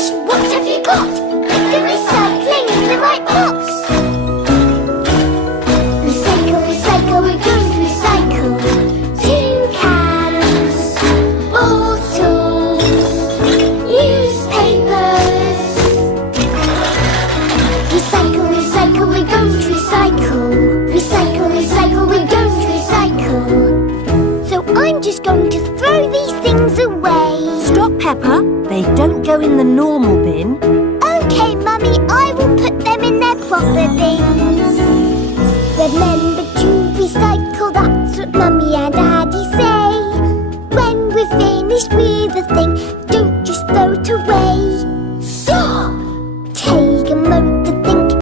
finished, what have you got? Put the recycling in the right box. Recycle, recycle, we're going to recycle. Tin cans, bottles, newspapers. Recycle, recycle, we're going to recycle. Recycle, recycle, we're going to recycle. So I'm just going to throw these things away. Stop, Peppa. They don't go in the normal bin. Okay, Mummy, I will put them in their proper bins. Remember to recycle, that's what Mummy and